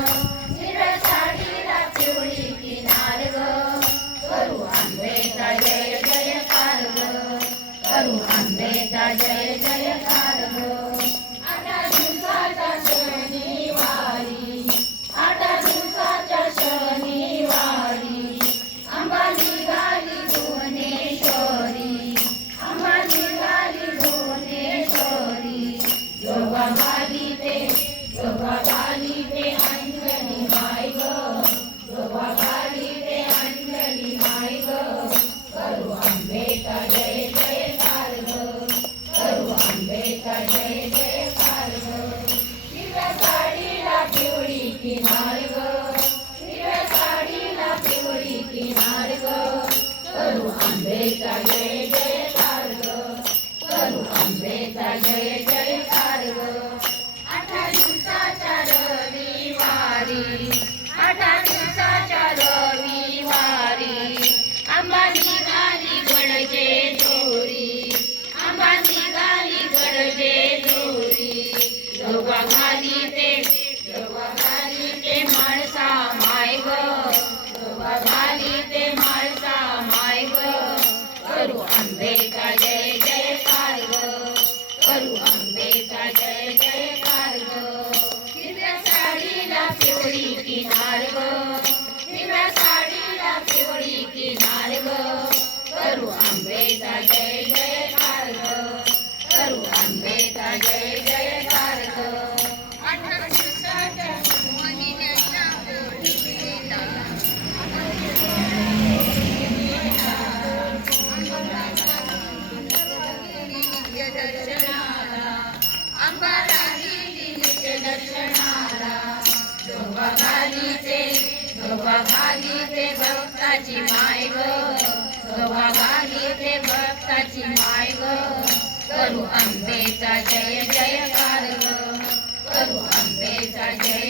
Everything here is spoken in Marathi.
हिरव्या साडीला पिवळी किनार ग करू आंबेचा जय जयकार ग करू आंबेचा जय जयकार ग 8 दिवसाच्या शनिवारी 8 दिवसाच्या शनिवारी आंबा निघाली भुवनेश्वरी आंबा निघाली भुवनेश्वरी जोगा घाली ते अंजनी माय ग जोगा घाली ते अंजनी माय ग करू आंबेचा जय जयकार ग करू आंबेचा जय जयकार ग हिरव्या साडीला पिवळी किनार ग हिरव्या साडीला पिवळी किनार ग करू आंबेचा जय जयकार ग करू आंबेचा जय जयकार ग 8 दिवसाच्या रविवारी 8 दिवसाच्या रविवारी आंबा निघाली गडजे दोरी आंबा निघाली गडजे दोरी जोगा घाली ते माणसा माय ग जोगा घाली ते माणसा माय ग करू आंबेचा जय जयकार ग करू आंबेचा जय जयकार ग हिरव्या साडीला पिवळी किनार ग हिरव्या साडीला पिवळी किनार ग करू आंबेचा जय जयकार ग करू आंबेचा जय जयकार ग 8 दिवसाच्या दर्शनाला आंबा राहिली नित्य दर्शनाला जोगा घाली ते भक्ताची माय ग जोगा घाली ते भक्ताची माय ग करू आंबेचा जय जयकार ग करू आंबेचा जय